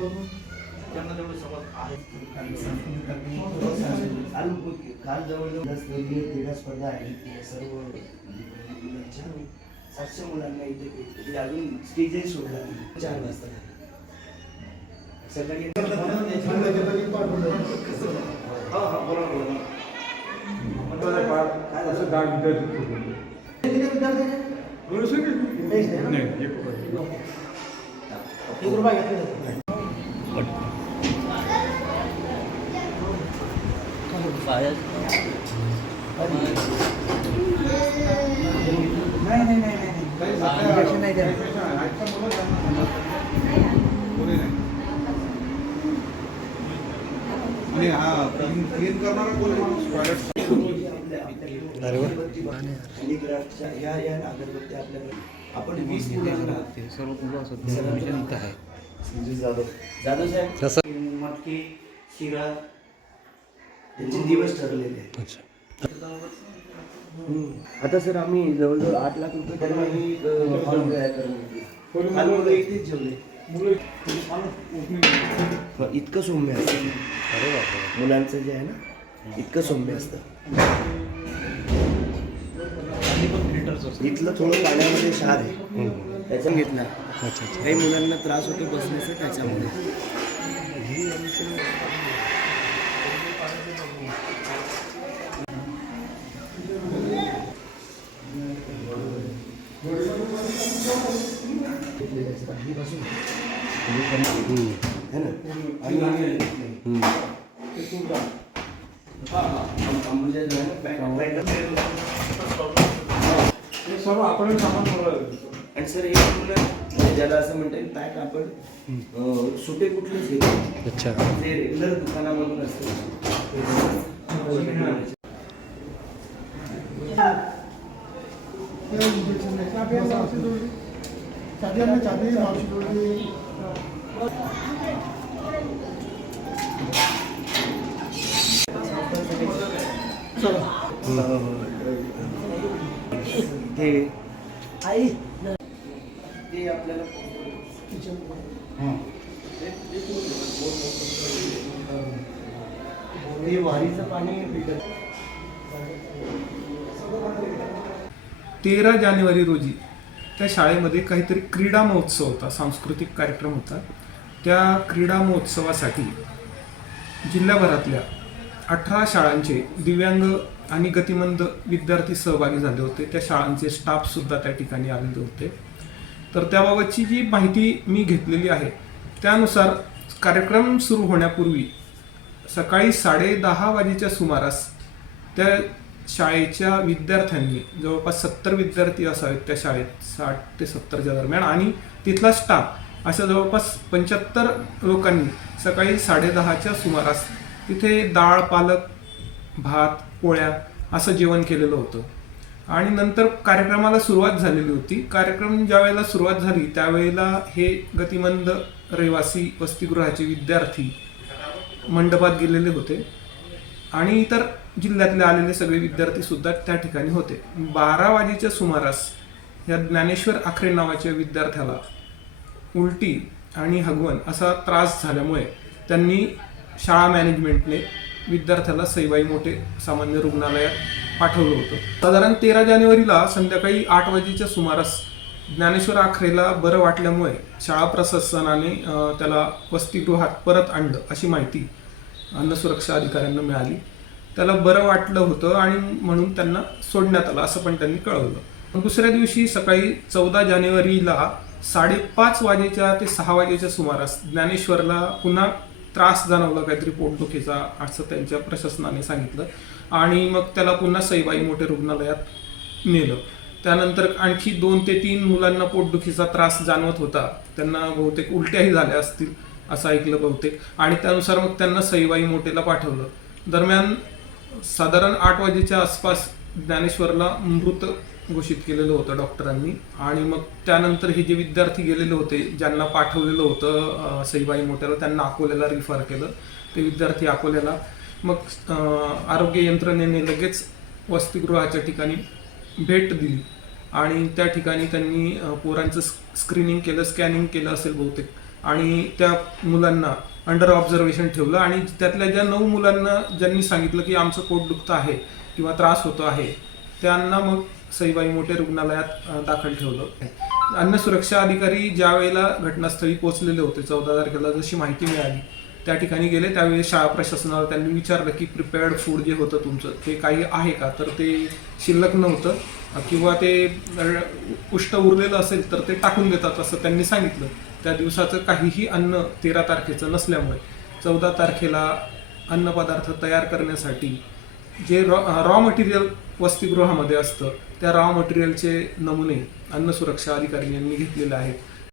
बघून त्यांना तेवढं समज आहे काल काल जवळजवळ स्तरीय क्रीडा स्पर्धा आहे ते सर्व मुलांच्या सातशे मुलांना इथे ते अजून स्टेजही सोडला नाही. चार वाजता. सकाळी हा हा बोला ना, बोला. ना. असं दहा विद्यार्थी एक रुपया. घेतले नहीं नहीं नहीं नहीं नहीं दे हाँ क्लीन करणारा कोण माणूस टॉयलेट अरे वा अगरबत्ती आपल्याकडे आपण वीस सर्व पूजा सध्या मिशन इथं आहे संजय जाधव. जाधव साहेब मटकी शिरा त्यांचे दिवस ठरलेले. आहेत. आता सर आम्ही जवळजवळ आठ लाख रुपये त्यांना ही अ, हॉल तयार करून दिली. काल मुलं इथेच जेवले ह, इतकं सौम्य असतं. मुलांचं जे आहे ना इतकं सौम्य असतं. इथलं थोडं पाण्यामध्ये क्षार आहे. त्याच्या घेतला. काही मुलांना त्रास होतो बसण्याचा त्याच्यामुळे. है ना आणि हे सर्व आपण सामान आणि सर हे मुलं म्हणजे ज्याला असं म्हणता येईल पॅक आपण सुटे कुठलेच घेतो अच्छा. जे रेग्युलर दुकानामधून असतं. ते आई ते आपल्याला हे. वारीचं पाणी फिल्टर तेरा जानेवारी रोजी त्या शाळेमध्ये काहीतरी क्रीडा महोत्सव होता सांस्कृतिक कार्यक्रम होता. त्या क्रीडा महोत्सवासाठी जिल्ह्याभरातल्या अठरा शाळांचे दिव्यांग आणि गतिमंद विद्यार्थी सहभागी झाले होते. त्या शाळांचे स्टाफसुद्धा त्या ठिकाणी आलेले होते. तर त्याबाबतची जी माहिती मी घेतलेली आहे त्यानुसार कार्यक्रम सुरू होण्यापूर्वी सकाळी साडे दहा वाजेच्या सुमारास त्या शाळेच्या विद्यार्थ्यांनी जवळपास सत्तर विद्यार्थी असावेत त्या शाळेत साठ ते सत्तरच्या दरम्यान आणि तिथला स्टाफ अशा जवळपास पंच्याहत्तर लोकांनी सकाळी साडेदहाच्या सुमारास तिथे डाळ पालक भात पोळ्या असं जेवण केलेलं होतं. आणि नंतर कार्यक्रमाला सुरुवात झालेली होती. कार्यक्रम ज्या वेळेला सुरुवात झाली त्यावेळेला हे गतिमंद रहिवासी वसतिगृहाचे विद्यार्थी मंडपात गेलेले होते. आणि इतर जिल्ह्यातले आलेले सगळे विद्यार्थी सुद्धा त्या ठिकाणी होते. बारा वाजेच्या सुमारास या ज्ञानेश्वर आखरे नावाच्या विद्यार्थ्याला उलटी आणि हगवण असा त्रास झाल्यामुळे त्यांनी शाळा मॅनेजमेंटने विद्यार्थ्याला सईबाई मोठे सामान्य रुग्णालयात पाठवलं होतं. साधारण तेरा जानेवारीला संध्याकाळी आठ वाजेच्या सुमारास ज्ञानेश्वर आखरेला बरं वाटल्यामुळे शाळा प्रशासनाने त्याला वसतिगृहात परत आणलं अशी माहिती अन्न सुरक्षा अधिकाऱ्यांना मिळाली. त्याला बरं वाटलं होतं आणि म्हणून त्यांना सोडण्यात आलं असं पण त्यांनी कळवलं. दुसऱ्या दिवशी सकाळी चौदा जानेवारीला साडेपाच वाजेच्या ते सहा वाजेच्या सुमारास ज्ञानेश्वरला पुन्हा त्रास जाणवला काहीतरी पोटदुखीचा असं त्यांच्या प्रशासनाने सांगितलं. आणि मग त्याला पुन्हा सईबाई मोठे रुग्णालयात नेलं. त्यानंतर आणखी दोन ते तीन मुलांना पोटदुखीचा त्रास जाणवत होता. त्यांना बहुतेक उलट्याही झाल्या असतील असं ऐकलं बहुतेक. आणि त्यानुसार मग त्यांना सईबाई मोठेला पाठवलं. दरम्यान साधारण आठ वाजेच्या आसपास ज्ञानेश्वरला मृत घोषित केलेलं होतं डॉक्टरांनी. आणि मग त्यानंतर हे जे विद्यार्थी गेलेले होते ज्यांना पाठवलेलं होतं सईबाई मोठ्याला त्यांना अकोल्याला रिफर केलं. ते विद्यार्थी अकोल्याला. मग आरोग्य यंत्रणेने लगेच वसतिगृहाच्या ठिकाणी भेट दिली. आणि त्या ठिकाणी त्यांनी पोरांचं स्क्रीनिंग केलं स्कॅनिंग केलं असेल बहुतेक. आणि त्या मुलांना अंडर ऑब्झर्वेशन ठेवलं. आणि त्यातल्या ज्या नऊ मुलांना ज्यांनी सांगितलं की आमचं पोट दुखतं आहे किंवा त्रास होतो आहे त्यांना मग सईबाई मोठे रुग्णालयात दाखल ठेवलं. अन्न सुरक्षा अधिकारी ज्या वेळेला घटनास्थळी पोहोचलेले होते चौदा तारखेला जशी माहिती मिळाली त्या ठिकाणी गेले. त्यावेळी शाळा प्रशासनाला त्यांनी विचारलं की प्रिपेअर्ड फूड जे होतं तुमचं ते काही आहे का? तर ते शिल्लक नव्हतं. किंवा ते उष्ट उरलेलं असेल तर ते टाकून देतात असं त्यांनी सांगितलं. त्या दिवसाचं काहीही अन्न तेरा तारखेचं नसल्यामुळे चौदा तारखेला अन्नपदार्थ तयार करण्यासाठी जे रॉ रॉ मटेरियल वसतिगृहामध्ये असतं त्या रॉ मटेरियलचे नमुने अन्न सुरक्षा अधिकारी यांनी घेतलेले आहेत.